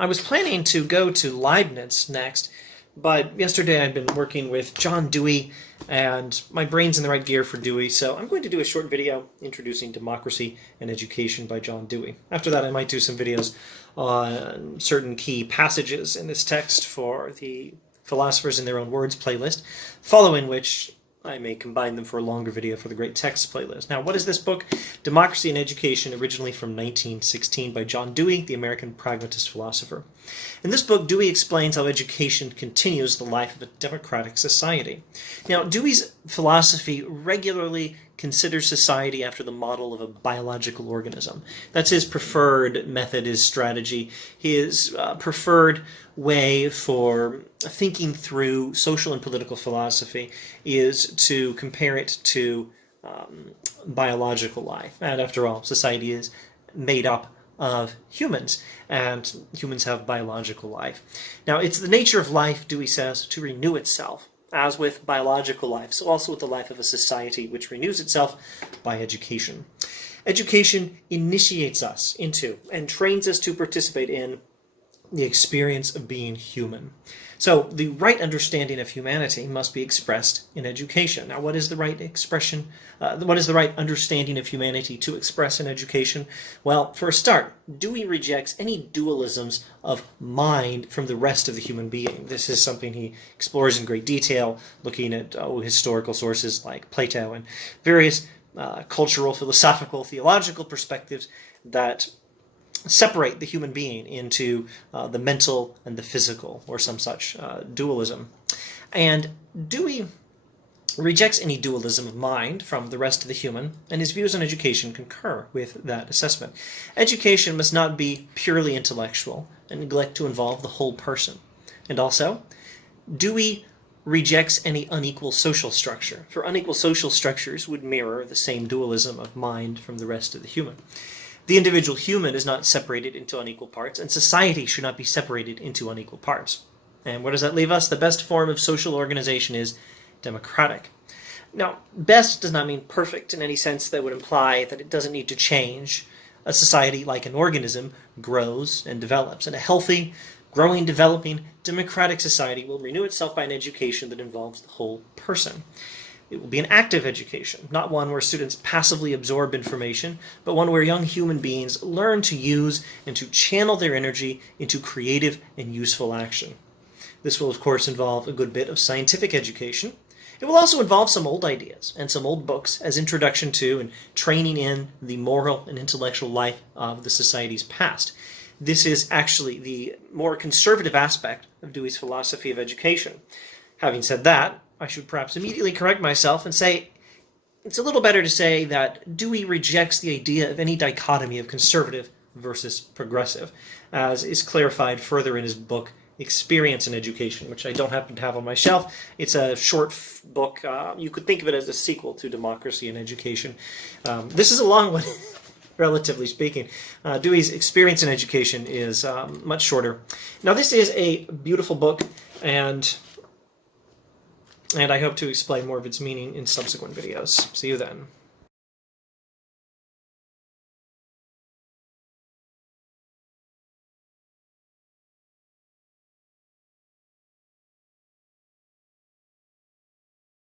I was planning to go to Leibniz next, but yesterday I'd been working with John Dewey, and my brain's in the right gear for Dewey, so I'm going to do a short video introducing Democracy and Education by John Dewey. After that, I might do some videos on certain key passages in this text for the Philosophers in Their Own Words playlist, following which I may combine them for a longer video for the Great Texts playlist. Now, what is this book? Democracy and Education, originally from 1916 by John Dewey, the American pragmatist philosopher. In this book, Dewey explains how education continues the life of a democratic society. Now, Dewey's philosophy regularly considers society after the model of a biological organism. That's his preferred method, his strategy, his preferred way for thinking through social and political philosophy is to compare it to biological life. And after all, society is made up of humans, and humans have biological life. Now, it's the nature of life, Dewey says, to renew itself, as with biological life, so also with the life of a society which renews itself by education. Education initiates us into and trains us to participate in the experience of being human. So the right understanding of humanity must be expressed in education. Now, what is the right expression? What is the right understanding of humanity to express in education? Well, for a start, Dewey rejects any dualisms of mind from the rest of the human being. This is something he explores in great detail, looking at historical sources like Plato and various cultural, philosophical, theological perspectives that separate the human being into the mental and the physical, or some such dualism. And Dewey rejects any dualism of mind from the rest of the human, and his views on education concur with that assessment. Education must not be purely intellectual and neglect to involve the whole person. And also, Dewey rejects any unequal social structure, for unequal social structures would mirror the same dualism of mind from the rest of the human. The individual human is not separated into unequal parts, and society should not be separated into unequal parts. And where does that leave us? The best form of social organization is democratic. Now, best does not mean perfect in any sense that would imply that it doesn't need to change. A society, like an organism, grows and develops, and a healthy, growing, developing, democratic society will renew itself by an education that involves the whole person. It will be an active education, not one where students passively absorb information, but one where young human beings learn to use and to channel their energy into creative and useful action. This will, of course, involve a good bit of scientific education. It will also involve some old ideas and some old books as introduction to and training in the moral and intellectual life of the society's past. This is actually the more conservative aspect of Dewey's philosophy of education. Having said that, I should perhaps immediately correct myself and say it's a little better to say that Dewey rejects the idea of any dichotomy of conservative versus progressive, as is clarified further in his book, Experience in Education, which I don't happen to have on my shelf. It's a short book. You could think of it as a sequel to Democracy and Education. This is a long one, relatively speaking. Dewey's Experience in Education is much shorter. Now, this is a beautiful book, and I hope to explain more of its meaning in subsequent videos. See you then.